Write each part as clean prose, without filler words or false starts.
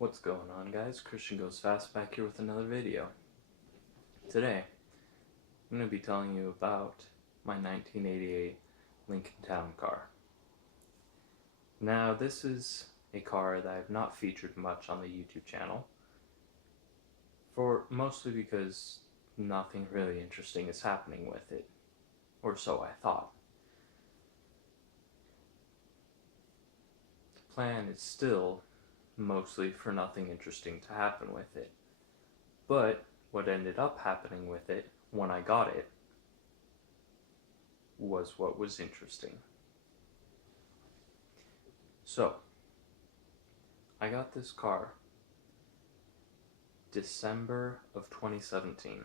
What's going on, guys? Christian Goes Fast back here with another video. Today, I'm going to be telling you about my 1988 Lincoln Town car. Now, this is a car that I've not featured much on the YouTube channel, mostly because nothing really interesting is happening with it, or so I thought. The plan is still mostly for nothing interesting to happen with it. But what ended up happening with it when I got it was what was interesting. So, I got this car December of 2017.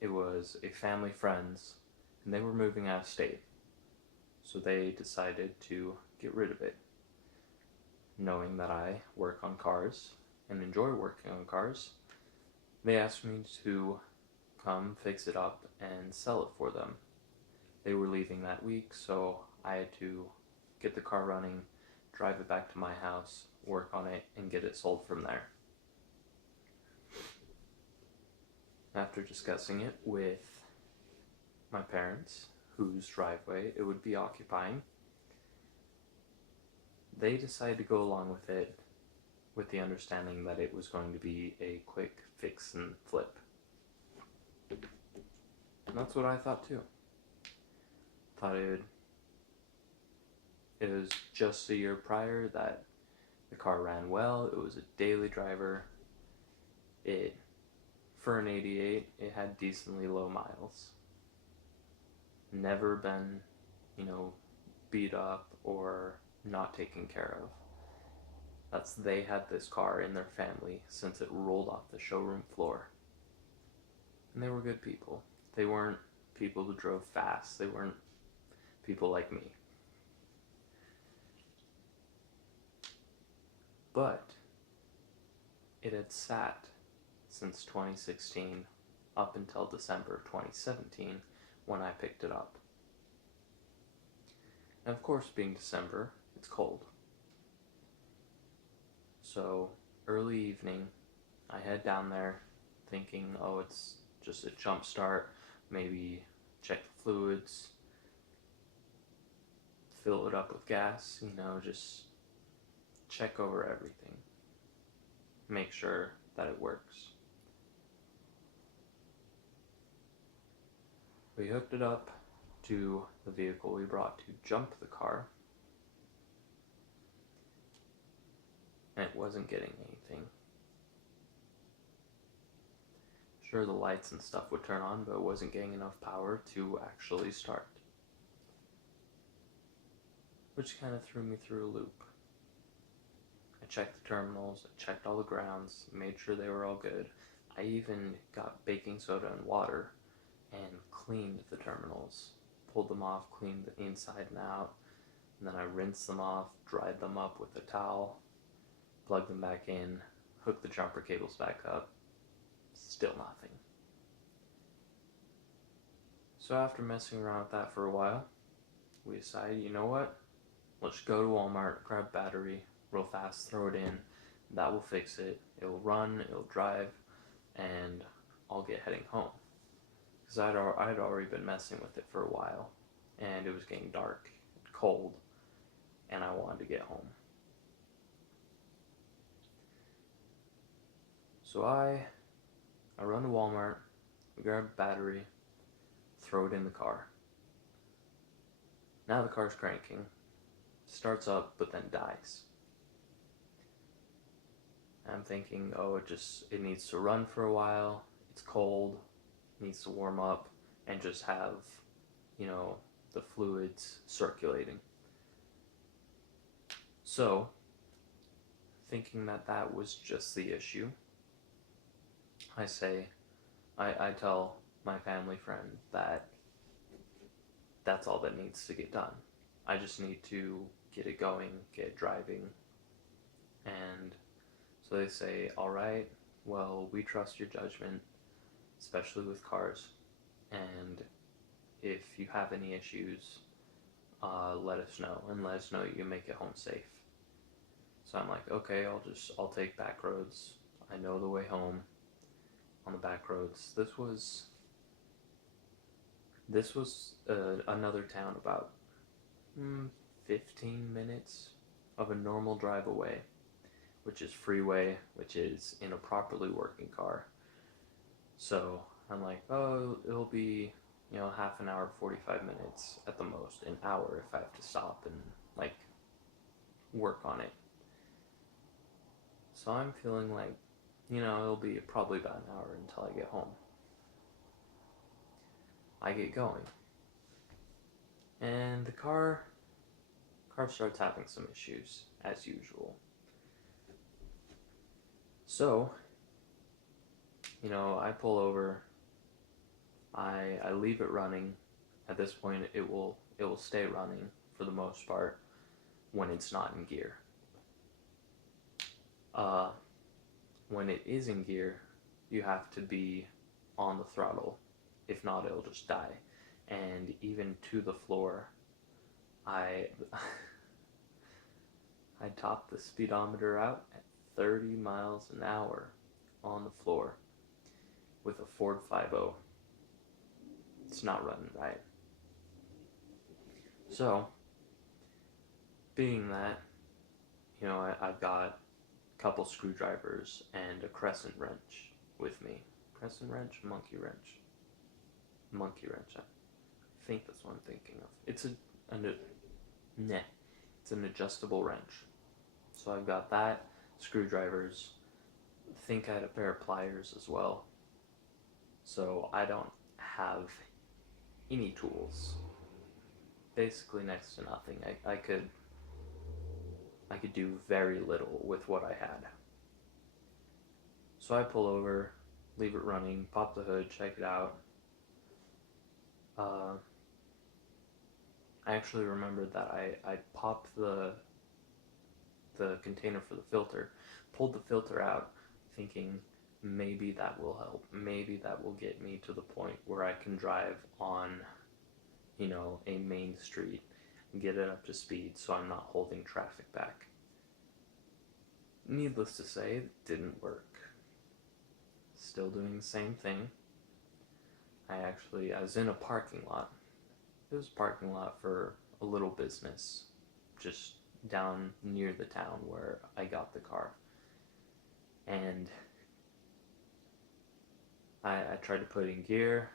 It was a family friend's, and they were moving out of state. So they decided to get rid of it. Knowing that I work on cars and enjoy working on cars, they asked me to come fix it up and sell it for them. They were leaving that week, so I had to get the car running, drive it back to my house, work on it, and get it sold from there. After discussing it with my parents, whose driveway it would be occupying, they decided to go along with it with the understanding that it was going to be a quick fix and flip. And that's what I thought too. Thought it was just a year prior that the car ran well. It was a daily driver. For an 88, it had decently low miles. Never been, beat up or not taken care of. They had this car in their family since it rolled off the showroom floor. And they were good people. They weren't people who drove fast. They weren't people like me. But it had sat since 2016 up until December of 2017 when I picked it up. And of course, being December, it's cold. So early evening, I head down there thinking, oh, it's just a jump start, maybe check the fluids, fill it up with gas, just check over everything, make sure that it works. We hooked it up to the vehicle we brought to jump the car, and it wasn't getting anything. Sure, the lights and stuff would turn on, but it wasn't getting enough power to actually start. Which kind of threw me through a loop. I checked the terminals, I checked all the grounds, made sure they were all good. I even got baking soda and water and cleaned the terminals. Pulled them off, cleaned the inside and out, and then I rinsed them off, dried them up with a towel, plugged them back in, hooked the jumper cables back up. Still nothing. So after messing around with that for a while, we decided, you know what? Let's go to Walmart, grab battery real fast, throw it in. That will fix it. It'll run, it'll drive, and I'll get heading home. Because I'd already been messing with it for a while, and it was getting dark, cold, and I wanted to get home. So I run to Walmart, grab a battery, throw it in the car. Now the car's cranking, starts up, but then dies. I'm thinking, oh, it needs to run for a while, it's cold, needs to warm up, and just have, the fluids circulating. So, thinking that was just the issue, I tell my family friend that that's all that needs to get done. I just need to get it going, get it driving, and so they say, alright, well, we trust your judgment, especially with cars, and if you have any issues, let us know, and let us know you can make it home safe. So I'm like, okay, I'll take back roads. I know the way home on the back roads. This was another town about 15 minutes of a normal drive away, which is freeway, which is in a properly working car. So I'm like, oh, it'll be, half an hour, 45 minutes at the most, an hour if I have to stop and, like, work on it. So I'm feeling like, it'll be probably about an hour until I get home. I get going. And the car starts having some issues, as usual. So, I pull over, I leave it running. At this point, it will stay running for the most part when it's not in gear. When it is in gear, you have to be on the throttle. If not, it'll just die. And even to the floor, I I topped the speedometer out at 30 miles an hour on the floor with a Ford 5.0. It's not running right. So, being that, I've got a couple screwdrivers and a crescent wrench with me. Crescent wrench? Monkey wrench. Monkey wrench. I think that's what I'm thinking of. It's an adjustable wrench. So I've got that, screwdrivers. I think I had a pair of pliers as well. So I don't have any tools. Basically next to nothing. I could do very little with what I had. So I pull over, leave it running, pop the hood, check it out. I actually remembered that I popped the container for the filter, pulled the filter out, thinking maybe that will help. Maybe that will get me to the point where I can drive on, a main street and get it up to speed so I'm not holding traffic back. Needless to say, it didn't work. Still doing the same thing. I was in a parking lot. It was a parking lot for a little business just down near the town where I got the car. And I tried to put it in gear,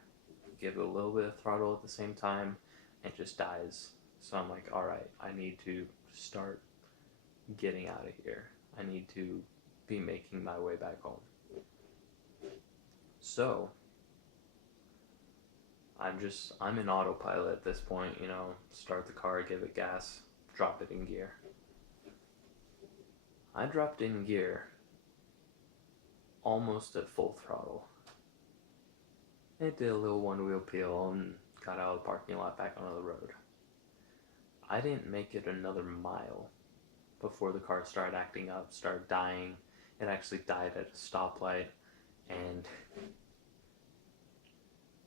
give it a little bit of throttle at the same time, and it just dies. So I'm like, alright, I need to start getting out of here. I need to be making my way back home. So, I'm in autopilot at this point, start the car, give it gas, drop it in gear. I dropped in gear almost at full throttle. It did a little one-wheel peel and got out of the parking lot back onto the road. I didn't make it another mile before the car started acting up, started dying. It actually died at a stoplight, and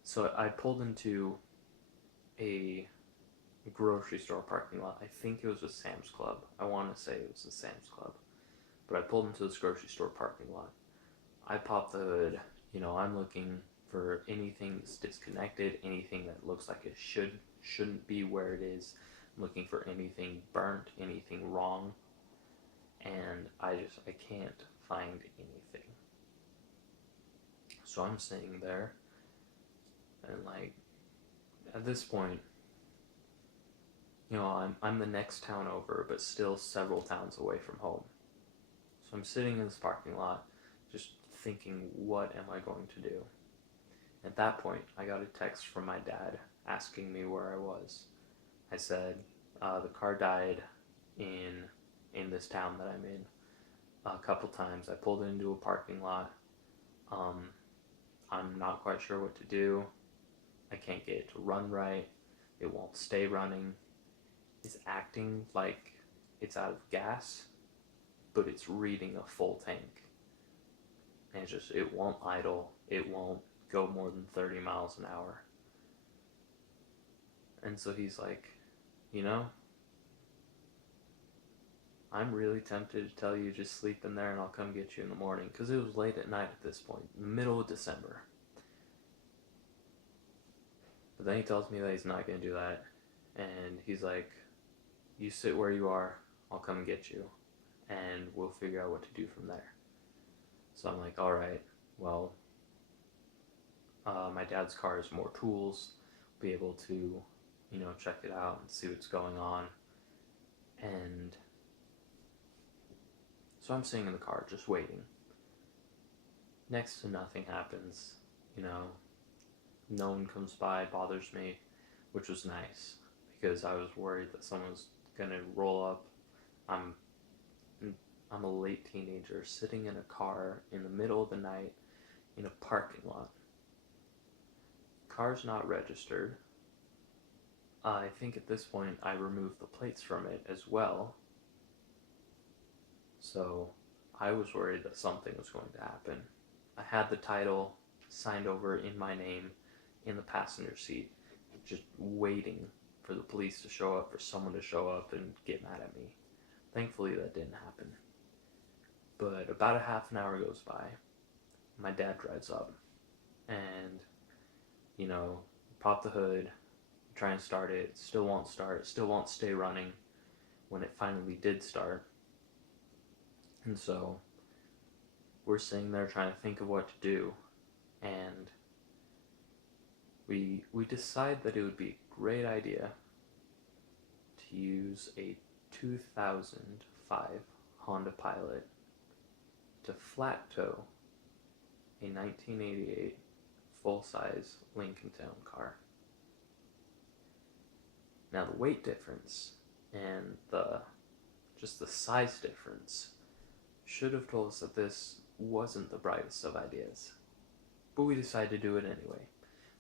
so I pulled into a grocery store parking lot. I think it was a Sam's Club. I want to say it was a Sam's Club. But I pulled into this grocery store parking lot. I popped the hood. I'm looking for anything that's disconnected, anything that looks like it shouldn't be where it is. I'm looking for anything burnt, anything wrong. And I can't find anything. So I'm sitting there, and at this point, I'm the next town over, but still several towns away from home. So I'm sitting in this parking lot, just thinking, what am I going to do? At that point, I got a text from my dad asking me where I was. I said, the car died in this town that I'm in. A couple times I pulled into a parking lot. I'm not quite sure what to do. I can't get it to run right. It won't stay running. It's acting like it's out of gas, but it's reading a full tank. And it won't idle. It won't go more than 30 miles an hour. And so he's like, I'm really tempted to tell you just sleep in there and I'll come get you in the morning, because it was late at night at this point, middle of December. But then he tells me that he's not going to do that, and he's like, you sit where you are, I'll come and get you, and we'll figure out what to do from there. So I'm like, alright, well, my dad's car has more tools, be able to, check it out and see what's going on. And so I'm sitting in the car, just waiting. Next to nothing happens, no one comes by, bothers me, which was nice, because I was worried that someone was gonna roll up. I'm a late teenager sitting in a car in the middle of the night in a parking lot. Car's not registered. I think at this point I removed the plates from it as well. So I was worried that something was going to happen. I had the title signed over in my name in the passenger seat, just waiting for the police to show up, for someone to show up and get mad at me. Thankfully that didn't happen. But about a half an hour goes by. My dad drives up and, pop the hood, try and start it, still won't start, still won't stay running when it finally did start. And so we're sitting there trying to think of what to do, and we decide that it would be a great idea to use a 2005 Honda Pilot to flat tow a 1988 full-size Lincoln Town car. Now the weight difference and the size difference should have told us that this wasn't the brightest of ideas. But we decided to do it anyway.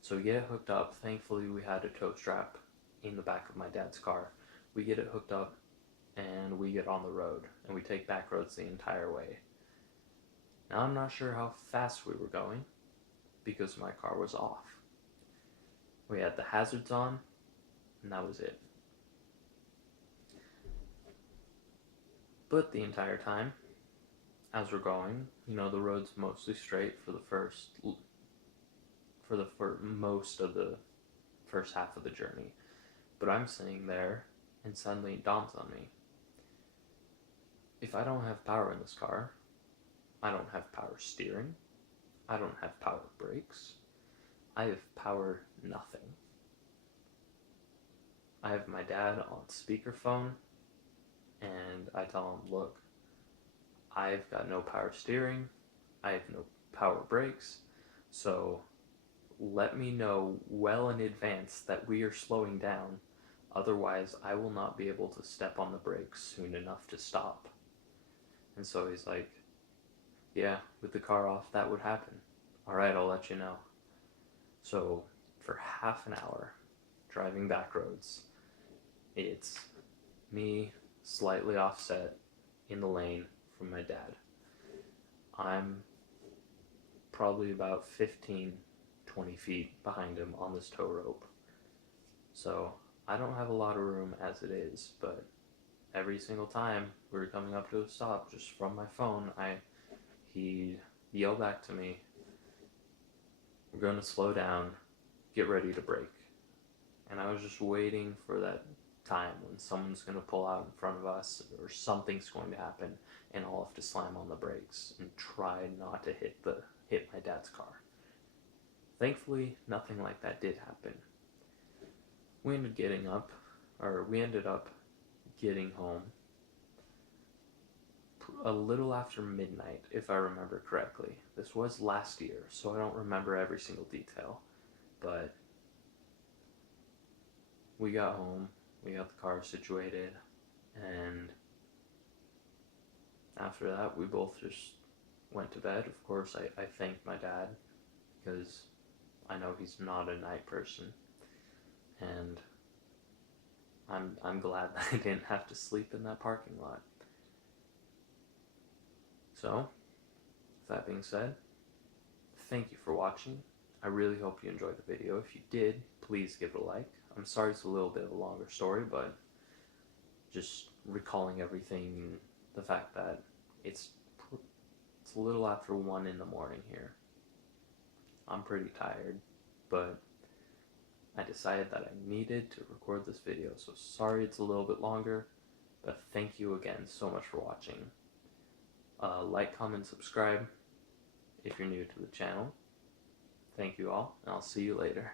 So we get it hooked up. Thankfully we had a tow strap in the back of my dad's car. We get it hooked up and we get on the road, and we take back roads the entire way. Now I'm not sure how fast we were going because my car was off. We had the hazards on, and that was it. But the entire time, as we're going, the road's mostly straight for most of the first half of the journey. But I'm sitting there, and suddenly it dawns on me. If I don't have power in this car, I don't have power steering, I don't have power brakes, I have power nothing. I have my dad on speakerphone, and I tell him, look, I've got no power steering, I have no power brakes, so let me know well in advance that we are slowing down, otherwise I will not be able to step on the brakes soon enough to stop. And so he's like, yeah, with the car off, that would happen. Alright, I'll let you know. So for half an hour, driving back roads, it's me slightly offset in the lane from my dad. I'm probably about 15, 20 feet behind him on this tow rope. So I don't have a lot of room as it is, but every single time we were coming up to a stop, just from my phone, he'd yell back to me, we're going to slow down, get ready to brake. And I was just waiting for that time when someone's going to pull out in front of us or something's going to happen, and I'll have to slam on the brakes and try not to hit my dad's car. Thankfully, nothing like that did happen. We ended up getting home a little after midnight, if I remember correctly. This was last year, so I don't remember every single detail, but we got home, we got the car situated, and after that we both just went to bed. Of course, I thanked my dad, because I know he's not a night person, and I'm glad that I didn't have to sleep in that parking lot. So, with that being said, thank you for watching. I really hope you enjoyed the video. If you did, please give it a like. I'm sorry it's a little bit of a longer story, but just recalling everything, and the fact that it's a little after 1 in the morning here. I'm pretty tired, but I decided that I needed to record this video, so sorry it's a little bit longer, but thank you again so much for watching. Like, comment, subscribe if you're new to the channel. Thank you all, and I'll see you later.